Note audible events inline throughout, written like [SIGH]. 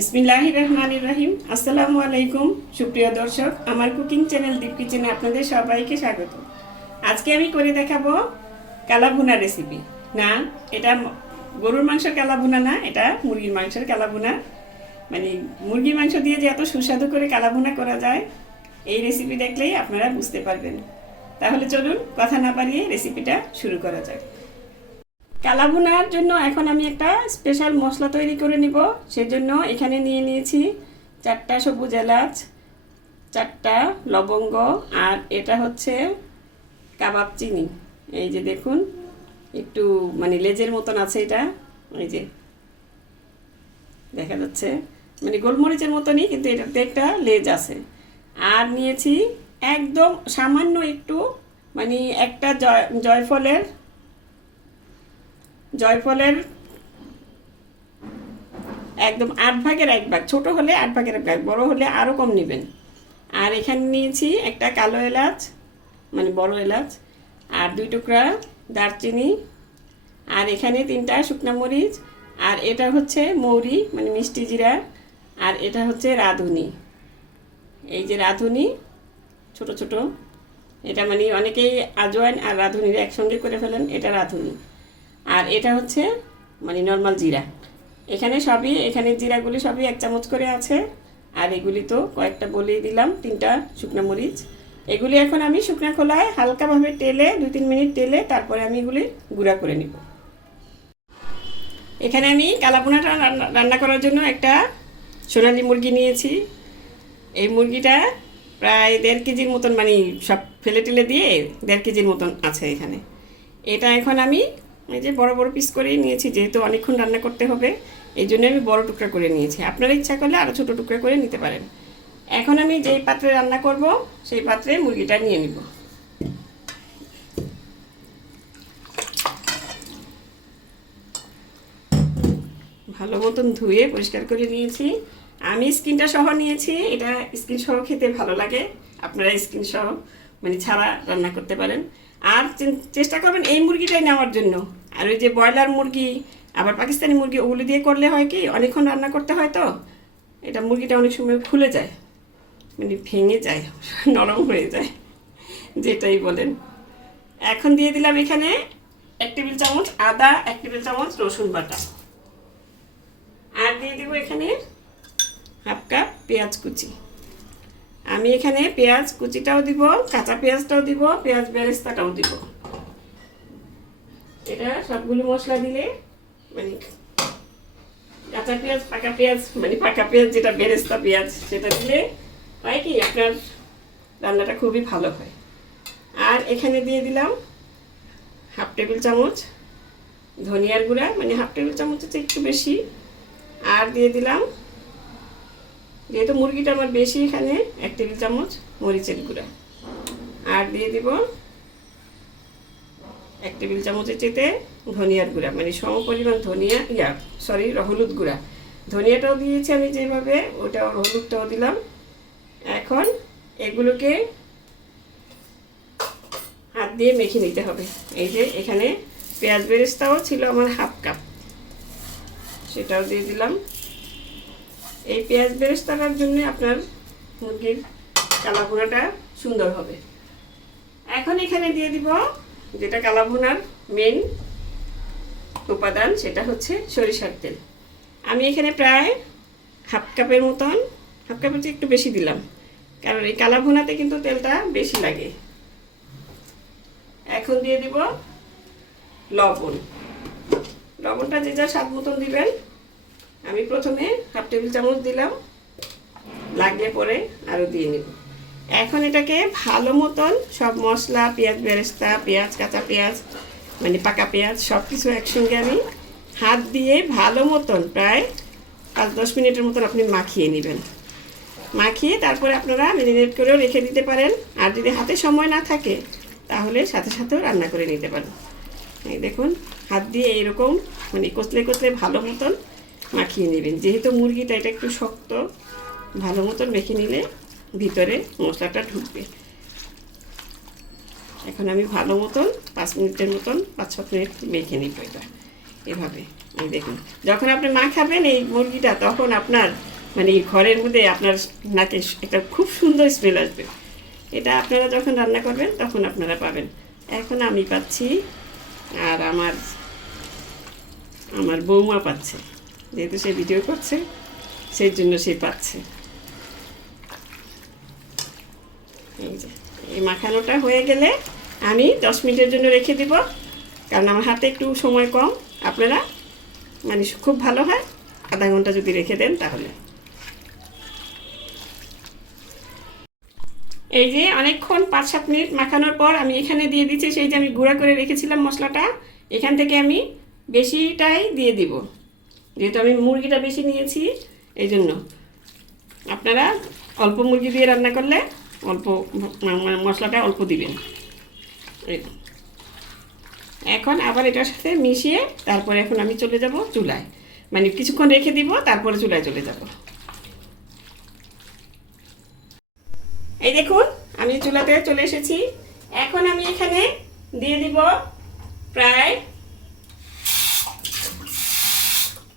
বিসমিল্লাহ রহমান রাহিম। আসসালামু আলাইকুম। সুপ্রিয় দর্শক, আমার কুকিং চ্যানেল দীপ কিচেনে আপনাদের সবাইকে স্বাগত। আজকে আমি করে দেখাবো কালাভুনা রেসিপি না, এটা গরুর মাংসের কালাভুনা না, এটা মুরগির মাংসের কালাভুনা। মানে মুরগির মাংস দিয়ে যে এত সুস্বাদু করে কালাভুনা করা যায়, এই রেসিপি দেখলেই আপনারা বুঝতে পারবেন। তাহলে চলুন কথা না বাড়িয়ে রেসিপিটা শুরু করা যাক। কালাভুনার জন্য এখন আমি একটা স্পেশাল মশলা তৈরি করে নিব। সেজন্য এখানে নিয়ে নিয়েছি চারটা সবুজ এলাচ, চারটা লবঙ্গ আর এটা হচ্ছে কাবাব চিনি। এই যে দেখুন, একটু মানে লেজের মতন আছে এটা। এই যে দেখা যাচ্ছে মানে গোলমরিচের মতনই, কিন্তু এটাতে একটা লেজ আছে। আর নিয়েছি একদম সামান্য একটু মানে একটা জয় জয়ফলের জয়ফলের একদম আট ভাগের এক ভাগ, ছোট হলে আট ভাগের এক ভাগ, বড় হলে আরও কম নেবেন। আর এখানে নিয়েছি একটা কালো এলাচ মানে বড় এলাচ, আর দুই টুকরা দারচিনি, আর এখানে তিনটা শুকনা মরিচ, আর এটা হচ্ছে মৌরি মানে মিষ্টি জিরা, আর এটা হচ্ছে রাঁধুনি। এই যে রাঁধুনি, ছোট ছোট, এটা মানে অনেকেই আজওয়াইন আর রাঁধুনির একসঙ্গে করে ফেলেন, এটা রাঁধুনি। আর এটা হচ্ছে মানে নর্মাল জিরা। এখানে সবই এখানে জিরাগুলি সবই এক চামচ করে আছে। আর এগুলি তো কয়েকটা বলেই দিলাম, তিনটা শুকনো মরিচ। এগুলি এখন আমি শুকনা খোলায় হালকাভাবে তেলে দুই তিন মিনিট তেলে তারপরে আমি এগুলি গুঁড়া করে নিব। এখানে আমি কালাপোনাটা রান্না করার জন্য একটা সোনালি মুরগি নিয়েছি। এই মুরগিটা প্রায় দেড় কেজির মতন মানে সব ফেলে টেলে দিয়ে দেড় কেজির মতন আছে এখানে। এটা এখন আমি এই যে বড় বড় পিস করেই নিয়েছি, যেহেতু অনেকক্ষণ রান্না করতে হবে, এই জন্য আমি বড় টুকরা করে নিয়েছি। আপনারা ইচ্ছা করলে আরও ছোটো টুকরা করে নিতে পারেন। এখন আমি যেই পাত্রে রান্না করব, সেই পাত্রে মুরগিটা নিয়ে নিব। ভালো মতন ধুয়ে পরিষ্কার করে নিয়েছি। আমি স্কিনটা সহ নিয়েছি, এটা স্কিন সহ খেতে ভালো লাগে। আপনারা স্কিন সহ মানে ছাড়া রান্না করতে পারেন। আর চেষ্টা করবেন এই মুরগিটাই নেওয়ার জন্য। আর ওই যে ব্রয়লার মুরগি, আবার পাকিস্তানি মুরগি, ওগুলো দিয়ে করলে হয় কি, অনেকক্ষণ রান্না করতে হয় তো, এটা মুরগিটা অনেক সময় খুলে যায় মানে ভেঙে যায়, [LAUGHS] নরম হয়ে যায়, যেটাই বলেন। এখন দিয়ে দিলাম এখানে এক টেবিল চামচ আদা, এক টেবিল চামচ রসুন বাটা। আর দিয়ে দেবো এখানে হাফ কাপ পেঁয়াজ কুচি। আমি এখানে পেঁয়াজ কুচিটাও দিব, কাঁচা পেঁয়াজটাও দিব, পেঁয়াজ বেরেস্তাটাও দিব। এটা সবগুলো মশলা দিলে মানে কাঁচা পেঁয়াজ, পাকা পেঁয়াজ মানে পাকা পেঁয়াজ যেটা বেরেস্তা পেঁয়াজ সেটা দিলে হয় কি আপনার রান্নাটা খুবই ভালো হয়। আর এখানে দিয়ে দিলাম হাফ টেবিল চামচ ধনিয়ার গুঁড়া মানে হাফ টেবিল চামচ হচ্ছে একটু বেশি। আর দিয়ে দিলাম, যেহেতু মুরগিটা আমার বেশি এখানে, এক টেবিল চামচ মরিচের গুঁড়া। আর দিয়ে দিব এক টেবিল চামচের চেতে ধনিয়ার গুঁড়া মানে সম পরিমাণ ধনিয়া, ইয়া সরি হলুদ গুঁড়া। ধনিয়াটাও দিয়েছি আমি যেভাবে ওটা হলুদটাও দিলাম। এখন এগুলোকে হাত দিয়ে মেখে নিতে হবে। এই যে এখানে পেঁয়াজ বেরেস্তাও ছিল আমার হাফ কাপ। সেটাও দিয়ে দিলাম। এই পেঁয়াজ বেরেস্তাটার জন্য আপনার মুরগির কালাভুনাটা সুন্দর হবে। এখন এখানে দিয়ে দিব যেটা কালাভুনার মেন উপাদান, সেটা হচ্ছে সরিষার তেল। আমি এখানে প্রায় হাফ কাপের মতন, হাফ কাপের একটু বেশি দিলাম। কারণ এই কালাভুনাতে কিন্তু তেলটা বেশি লাগে। এখন দিয়ে দিব লবণ। লবণটা যে যা স্বাদ মতন দিবেন। আমি প্রথমে হাফ টেবিল চামচ দিলাম। লাগলে পরে আরও দিয়ে নেব। এখন এটাকে ভালো মতন সব মশলা, পেঁয়াজ বেরেস্তা, পেঁয়াজ, কাঁচা পেঁয়াজ মানে পাকা পেঁয়াজ সব কিছু একসঙ্গে আমি হাত দিয়ে ভালো মতন প্রায় পাঁচ দশ মিনিটের মতন আপনি মাখিয়ে নেবেন। মাখিয়ে তারপরে আপনারা মেরিনেট করেও রেখে দিতে পারেন। আর যদি হাতে সময় না থাকে, তাহলে সাথে সাথেও রান্না করে নিতে পারেন। এই দেখুন, হাত দিয়ে এরকম মানে কচলে কচলে ভালো মতন মাখিয়ে নেবেন। যেহেতু মুরগিটা এটা একটু শক্ত, ভালো মতন মেখে নিলে ভিতরে মশলাটা ঢুকবে। এখন আমি ভালো মতন পাঁচ মিনিটের মতন, পাঁচ ছ মিনিট মেখে নিব এটা এভাবে, এই দেখুন। যখন আপনি মা খাবেন এই মুরগিটা, তখন আপনার মানে ঘরের মধ্যে আপনার নাকে একটা খুব সুন্দর স্মেল আসবে। এটা আপনারা যখন রান্না করবেন, তখন আপনারা পাবেন। এখন আমি পাচ্ছি, আর আমার আমার বৌমা পাচ্ছে। যেহেতু সে ভিডিও করছে, সেই জন্য সে পাচ্ছে। এই যে, এই মাখানোটা হয়ে গেলে আমি দশ মিনিটের জন্য রেখে দিব, কারণ আমার হাতে একটু সময় কম। আপনারা মানে খুব ভালো হয়, আধা ঘণ্টা যদি রেখে দেন তাহলে। এই যে, অনেকক্ষণ পাঁচ সাত মিনিট মাখানোর পর আমি এখানে দিয়ে দিচ্ছি, সেই যে আমি গুঁড়া করে রেখেছিলাম মশলাটা, এখান থেকে আমি বেশিটাই দিয়ে দিব। যেহেতু আমি মুরগিটা বেশি নিয়েছি, এই জন্য। আপনারা অল্প মুরগি দিয়ে রান্না করলে অল্প মশলাটা অল্প দিবেন। এখন আবার এটার সাথে মিশিয়ে তারপরে এখন আমি চলে যাব চুলায়। মানে কিছুক্ষণ রেখে দিব, তারপরে চুলায় চলে যাব। এই দেখুন, আমি চুলাতে চলে এসেছি। এখন আমি এখানে দিয়ে দিব প্রায়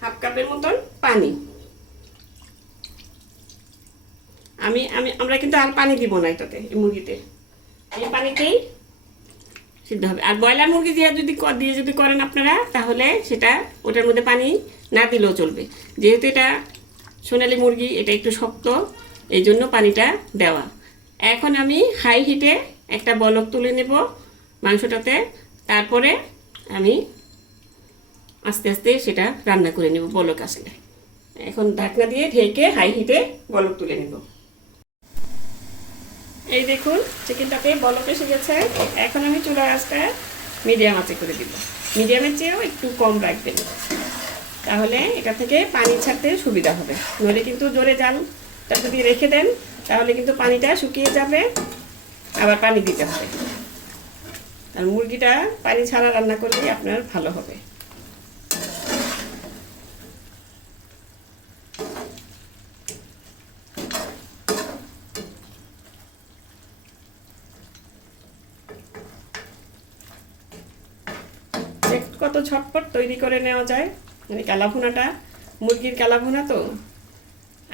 হাফ কাপের মতন পানি। আমি আমি, আমরা কিন্তু আর পানি দিব না এটাতে, এই মুরগিতে। এই পানিতেই সিদ্ধ হবে। আর ব্রয়লার মুরগি দিয়ে যদি দিয়ে যদি করেন আপনারা, তাহলে সেটা, ওটার মধ্যে পানি না দিলেও চলবে। যেহেতু এটা সোনালি মুরগি, এটা একটু শক্ত, এই জন্য পানিটা দেওয়া। এখন আমি হাই হিটে একটা বলক তুলে নেব মাংসটাতে। তারপরে আমি আস্তে আস্তে সেটা রান্না করে নেব বলক আসলে। এখন ঢাকনা দিয়ে ঢেকে হাই হিটে বলক তুলে নেব। এই দেখুন চিকেনটাকে বলক এসে গেছে। এখন আমি চুলা আঁচটা মিডিয়াম আঁচে করে দিব। মিডিয়ামের চেয়েও একটু কম রাখবেন তাহলে এটা থেকে পানি ছাড়তে সুবিধা হবে। নইলে কিন্তু জোরে জালটা যদি রেখে দেন, তাহলে কিন্তু পানিটা শুকিয়ে যাবে, আবার পানি দিতে হবে। আর মুরগিটা পানি ছাড়া রান্না করলেই আপনার ভালো হবে। কত ঝটপট তৈরি করে নেওয়া যায়। মানে কালাভুনাটা, মুরগির কালাভুনা তো।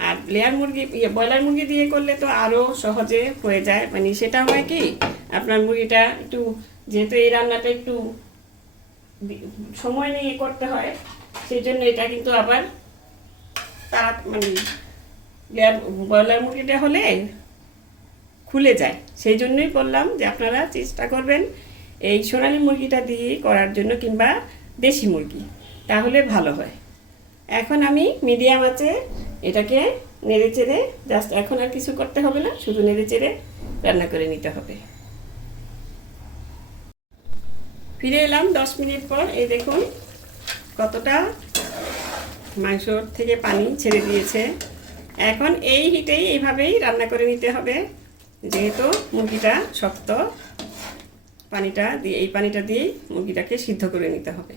আর লেয়ার মুরগি ইয়ে ব্রয়লার মুরগি দিয়ে করলে তো আরও সহজে হয়ে যায়। মানে সেটা হয় কি, আপনার মুরগিটা একটু যেহেতু এই রান্নাটা একটু সময় নিয়ে করতে হয়, সেই জন্য এটা কিন্তু আবার তারা মানে লেয়ার ব্রয়লার মুরগিটা হলে খুলে যায়। সেই জন্যই বললাম যে আপনারা চেষ্টা করবেন এই সোনালি মুরগিটা দিয়ে করার জন্য কিংবা দেশি মুরগি, তাহলে ভালো হয়। এখন আমি মিডিয়াম আছে, এটাকে নেড়ে চেড়ে জাস্ট এখন আর কিছু করতে হবে না, শুধু নেড়ে চেড়ে রান্না করে নিতে হবে। ফিরে এলাম দশ মিনিট পর, এই দেখুন কতটা মাংসর থেকে পানি ছেড়ে দিয়েছে। এখন এই হিটেই এইভাবেই রান্না করে নিতে হবে, যেহেতু মুরগিটা শক্ত। পানিটা দিয়ে, এই পানিটা দিয়েই মুরগিটাকে সিদ্ধ করে নিতে হবে।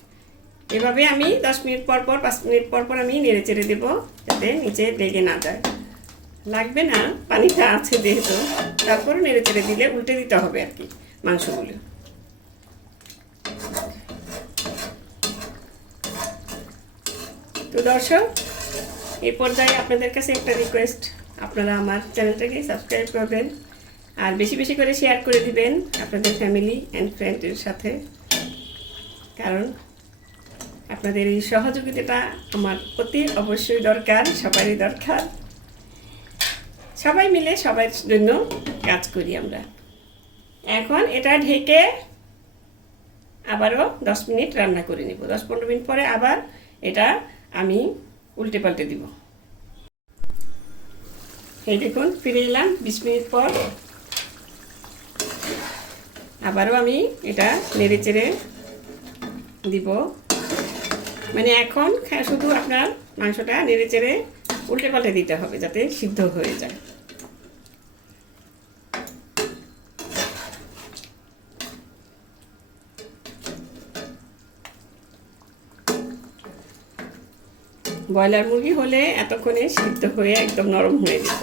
এভাবে আমি দশ মিনিট পর পর, পাঁচ মিনিট পর পর আমি নেড়ে চেড়ে দেবো, যাতে নিচে লেগে না যায়। লাগবে না, পানিটা আছে যেহেতু, তারপর নেড়ে চেড়ে দিলে উল্টে দিতে হবে আর কি মাংসগুলো। তো দর্শক এই পর্যায়ে আপনাদের কাছে একটা রিকোয়েস্ট আপনারা আমার চ্যানেলটাকে সাবস্ক্রাইব করবেন। আর বেশি বেশি করে শেয়ার করে দিবেন আপনাদের ফ্যামিলি অ্যান্ড ফ্রেন্ডের সাথে। কারণ আপনাদের এই সহযোগিতাটা আমার অতি অবশ্যই দরকার, সবারই দরকার। সবাই মিলে সবার জন্য কাজ করি আমরা। এখন এটা ঢেকে আবারও দশ মিনিট রান্না করে নিব। দশ পনেরো মিনিট পরে আবার এটা আমি উল্টে পাল্টে দিব। এই দেখুন, ফিরে এলাম। বিশ মিনিট পর আবারও আমি এটা নেড়ে চেড়ে দিব। মানে এখন শুধু আপনার মাংসটা নেড়ে চেড়ে উল্টে পাল্টে দিতে হবে যাতে সিদ্ধ হয়ে যায়। ব্রয়লার মুরগি হলে এতক্ষণে সিদ্ধ হয়ে একদম নরম হয়ে যেত।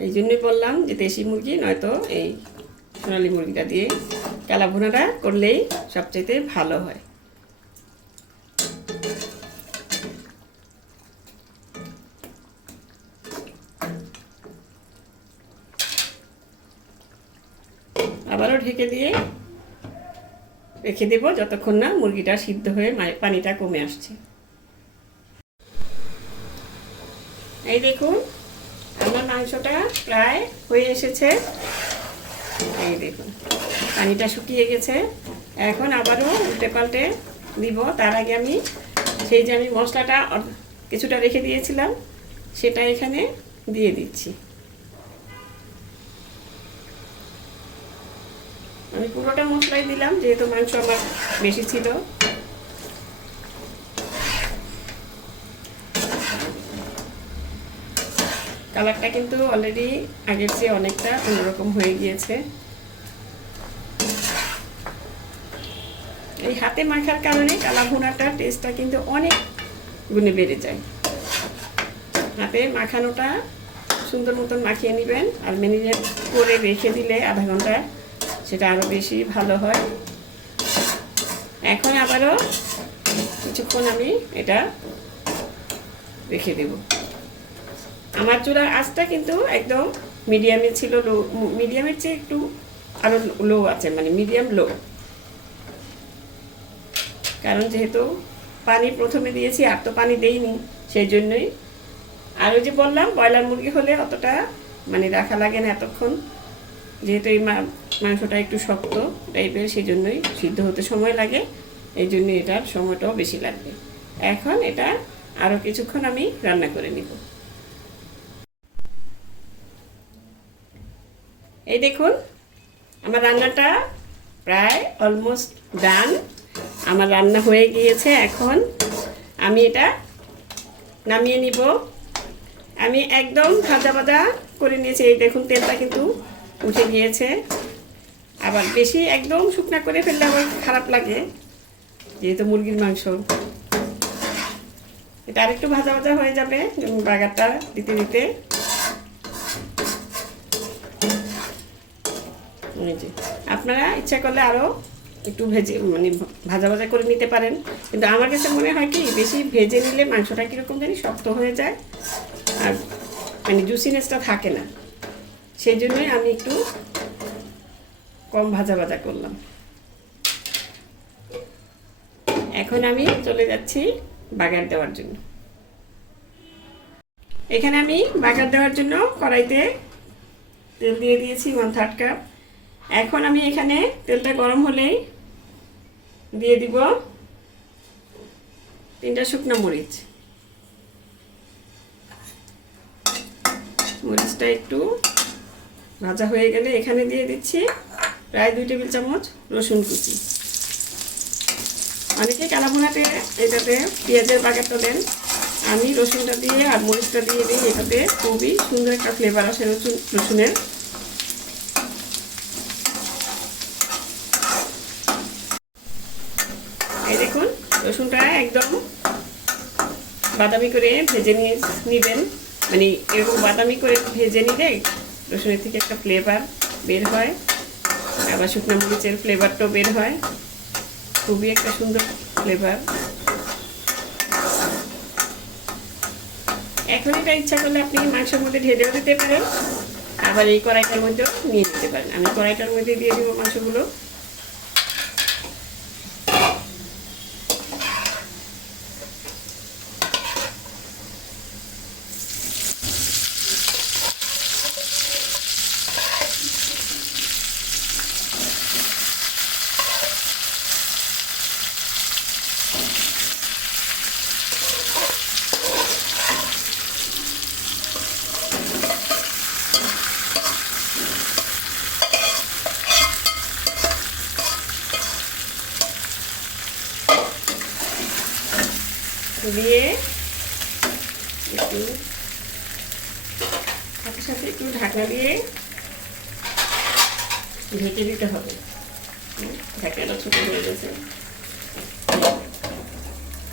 এই জন্যই বললাম যে দেশি মুরগি নয়তো এই সোনালি মুরগিটা দিয়ে কালাভুনাটা করলেই সবচেয়ে ভালো হয়। আবারও ঢেকে দিয়ে রেখে দেবো যতক্ষণ না মুরগিটা সিদ্ধ হয়ে পানিটা কমে আসছে। এই দেখুন মাংসটা প্রায় হয়ে এসেছে। এই দেখুন, পানিটা শুকিয়ে গেছে। এখন আবারও উল্টে পাল্টে দিব। তার আগে আমি সেই যে আমি মশলাটা কিছুটা রেখে দিয়েছিলাম, সেটা এখানে দিয়ে দিচ্ছি। আমি পুরোটা মশলাই দিলাম, যেহেতু মাংস আমার বেশি ছিল। কালারটা কিন্তু অলরেডি আগের চেয়ে অনেকটা অন্যরকম হয়ে গিয়েছে। এই হাতে মাখার কারণে কালা ভুনাটার টেস্টটা কিন্তু অনেক গুণে বেড়ে যায়। হাতে মাখানোটা সুন্দর মতন মাখিয়ে নেবেন আর ম্যারিনেট করে রেখে দিলে আধা ঘণ্টা সেটা আরও বেশি ভালো হয়। এখন আবারও কিছুক্ষণ আমি এটা রেখে দেব। আমার চুলার আঁচটা কিন্তু একদম মিডিয়ামে ছিল লো মিডিয়ামের চেয়ে একটু আরও লো আছে মানে মিডিয়াম লো কারণ যেহেতু পানি প্রথমে দিয়েছি, আর তো পানি দেইনি, সেই জন্যই। আর ওই যে বললাম, ব্রয়লার মুরগি হলে অতটা মানে রাখা লাগে না এতক্ষণ। যেহেতু এই মাংসটা একটু শক্ত টাইপের সেই জন্যই সিদ্ধ হতে সময় লাগে। এই জন্য এটার সময়টাও বেশি লাগবে। এখন এটা আরও কিছুক্ষণ আমি রান্না করে নিব। এই দেখুন, আমার রান্নাটা প্রায় অলমোস্ট ডান আমার রান্না হয়ে গিয়েছে এখন। আমি এটা নামিয়ে নিব। আমি একদম ভাজা ভাজা করে নিয়েছি। এই দেখুন, তেলটা কিন্তু উঠে গিয়েছে। আবার বেশি একদম শুকনা করে ফেললে আবার খারাপ লাগে, যেহেতু মুরগির মাংস। এটা আরেকটু ভাজা ভাজা হয়ে যাবে বাগারটা দিতে দিতে। যে আপনারা ইচ্ছা করলে আরও একটু ভেজে মানে ভাজা ভাজা করে নিতে পারেন। কিন্তু আমার কাছে মনে হয় কি, বেশি ভেজে নিলে মাংসটা কীরকম জানি শক্ত হয়ে যায়। আর মানে জুসিনেসটা থাকে না। সেই জন্যই আমি একটু কম ভাজা ভাজা করলাম। এখন আমি চলে যাচ্ছি বাগার দেওয়ার জন্য। এখানে আমি বাগার দেওয়ার জন্য কড়াইতে তেল দিয়ে দিয়েছি, ওয়ান থার্ড কাপ। এখন আমি এখানে তেলটা গরম হলেই দিয়ে দিব তিনটা শুকনো মরিচ। মরিচটা একটু ভাজা হয়ে গেলে এখানে দিয়ে দিচ্ছি প্রায় দুই টেবিল চামচ রসুন কুচি। অনেকে কালাভুনাতে এটাতে পেঁয়াজের বাগারটা দেন আমি রসুনটা দিয়ে আর মরিচটা দিয়ে দিই, এটাতে খুবই সুন্দর একটা ফ্লেভার আসে রসুন রসুনের এই দেখুন রসুনটা একদম বাদামি করে ভেজে নিয়ে নেবেন। মানে এরকম বাদামি করে ভেজে নিলে রসুনের থেকে একটা ফ্লেভার বের হয়। আবার শুকনো মরিচের ফ্লেভারটাও বের হয়। খুবই একটা সুন্দর ফ্লেভার এখন এটা ইচ্ছা করলে আপনি মাংসের মধ্যে ঢেলেও দিতে পারেন। আবার এই কড়াইটার মধ্যেও নিয়ে নিতে পারেন। আমি কড়াইটার মধ্যে দিয়ে দিব মাংসগুলো। দিয়ে একটু সাথে সাথে একটু ঢাকনা দিয়ে ঢেকে দিতে হবে। ঢাকনাটা ছোটো হয়ে গেছে।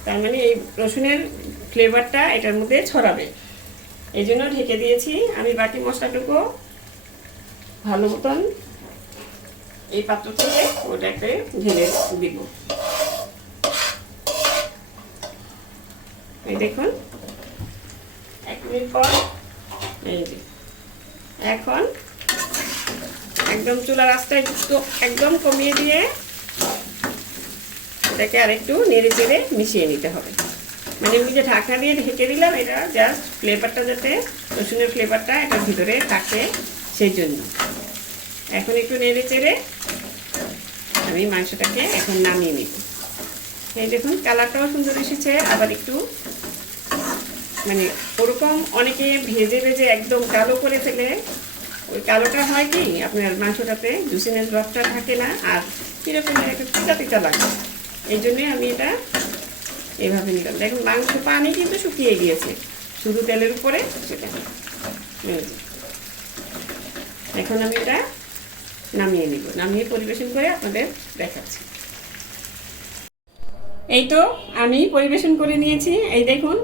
তার মানে এই রসুনের ফ্লেভারটা এটার মধ্যে ছড়াবে। এই জন্য ঢেকে দিয়েছি আমি বাকি মশলাটুকু। ভালো মতন এই পাত্র থেকে ওটাকে ঢেলে দিব। এই দেখুন। এক মিনিট পর। এই যে। এখন একদম চুলার আঁচটা একটু একদম কমিয়ে দিয়ে এটাকে আরেকটু নেড়ে চেড়ে মিশিয়ে নিতে হবে। মানে আমি যে ঢাকনা দিয়ে ঢেকে দিলাম এটা জাস্ট ফ্লেভারটা যাতে রসুনের ফ্লেভারটা এটার ভিতরে থাকে সেই জন্য এখন একটু নেড়ে চেড়ে আমি মাংসটাকে এখন নামিয়ে নিব। এই দেখুন কালারটাও সুন্দর এসেছে আবার একটু মানে ওরকম অনেকে ভেজে ভেজে একদম কালো করে ফেলে। ওই কালোটা হয় কি, আপনার মাংসটাতে জুসিনেস ভাবটা থাকে না, আর কীরকম একটা পিতা পিতা লাগে। এই জন্যে আমি এটা এভাবে নিলাম। দেখুন, মাংস পানি কিন্তু শুকিয়ে গিয়েছে। শুধু তেলের উপরে সেটা। এখন আমি এটা নামিয়ে নিব। নামিয়ে পরিবেশন করে আপনাদের দেখাচ্ছি। এই তো আমি পরিবেশন করে নিয়েছি। এই দেখুন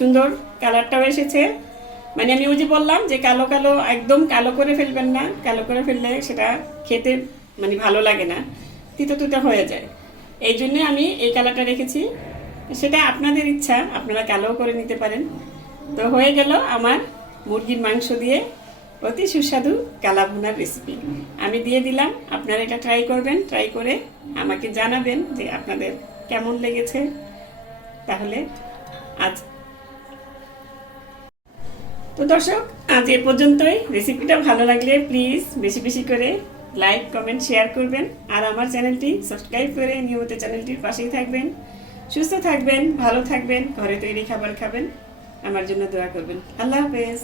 সুন্দর কালারটাও এসেছে। মানে আমি ওই যে বললাম যে কালো কালো, একদম কালো করে ফেলবেন না, কালো করে ফেললে সেটা খেতে মানে ভালো লাগে না, তিতো তিতো হয়ে যায়। এই জন্য আমি এই কালারটা রেখেছি। সেটা আপনাদের ইচ্ছা, আপনারা কালো করে নিতে পারেন। তো হয়ে গেল আমার মুরগির মাংস দিয়ে অতি সুস্বাদু কালাভুনার রেসিপি আমি দিয়ে দিলাম, আপনারা এটা ট্রাই করবেন ট্রাই করে আমাকে জানাবেন যে আপনাদের কেমন লেগেছে। তাহলে আজ তো দর্শক, আজ এ পর্যন্তই। রেসিপিটা ভালো লাগলে প্লিজ বেশি বেশি করে লাইক কমেন্ট শেয়ার করবেন। আর আমার চ্যানেলটি সাবস্ক্রাইব করে নিয়মিত চ্যানেলটির পাশেই থাকবেন। সুস্থ থাকবেন, ভালো থাকবেন, ঘরে তৈরি খাবার খাবেন। আমার জন্য দোয়া করবেন। আল্লাহ হাফেজ।